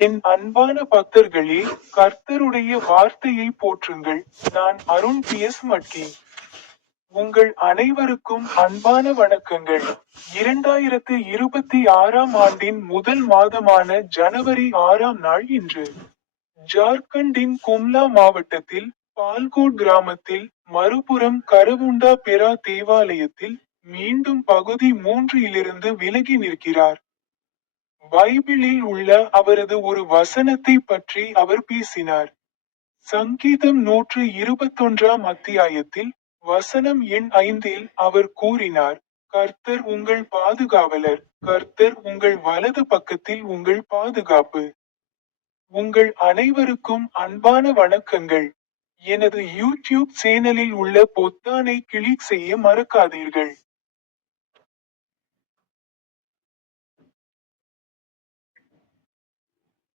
என் அன்பான பக்தர்களே கர்த்தருடைய வார்த்தையை போற்றுங்கள். நான் அருண் பி. எஸ். மட்டி உங்கள் அனைவருக்கும் அன்பான வணக்கங்கள். இரண்டாயிரத்து இருபத்தி ஆறாம் ஆண்டின் முதல் மாதமான ஜனவரி ஆறாம் நாள் இன்று ஜார்க்கண்டின் கும்லா மாவட்டத்தில் பால்கோட் கிராமத்தில் மறுபுறம் கரவுண்டா பெரா தேவாலயத்தில் மீண்டும் பகுதி மூன்றிலிருந்து விலகி நிற்கிறார். பைபிளில் உள்ள அவரது ஒரு வசனத்தை பற்றி அவர் பேசினார். சங்கீதம் நூற்று இருபத்தொன்றாம் அத்தியாயத்தில் வசனம் எண் ஐந்தில் அவர் கூறினார் கர்த்தர் உங்கள் பாதுகாவலர் கர்த்தர் உங்கள் வலது பக்கத்தில் உங்கள் பாதுகாப்பு. உங்கள் அனைவருக்கும் அன்பான வணக்கங்கள். எனது யூடியூப் சேனலில் உள்ள பொத்தானை கிளிக் செய்ய மறக்காதீர்கள்.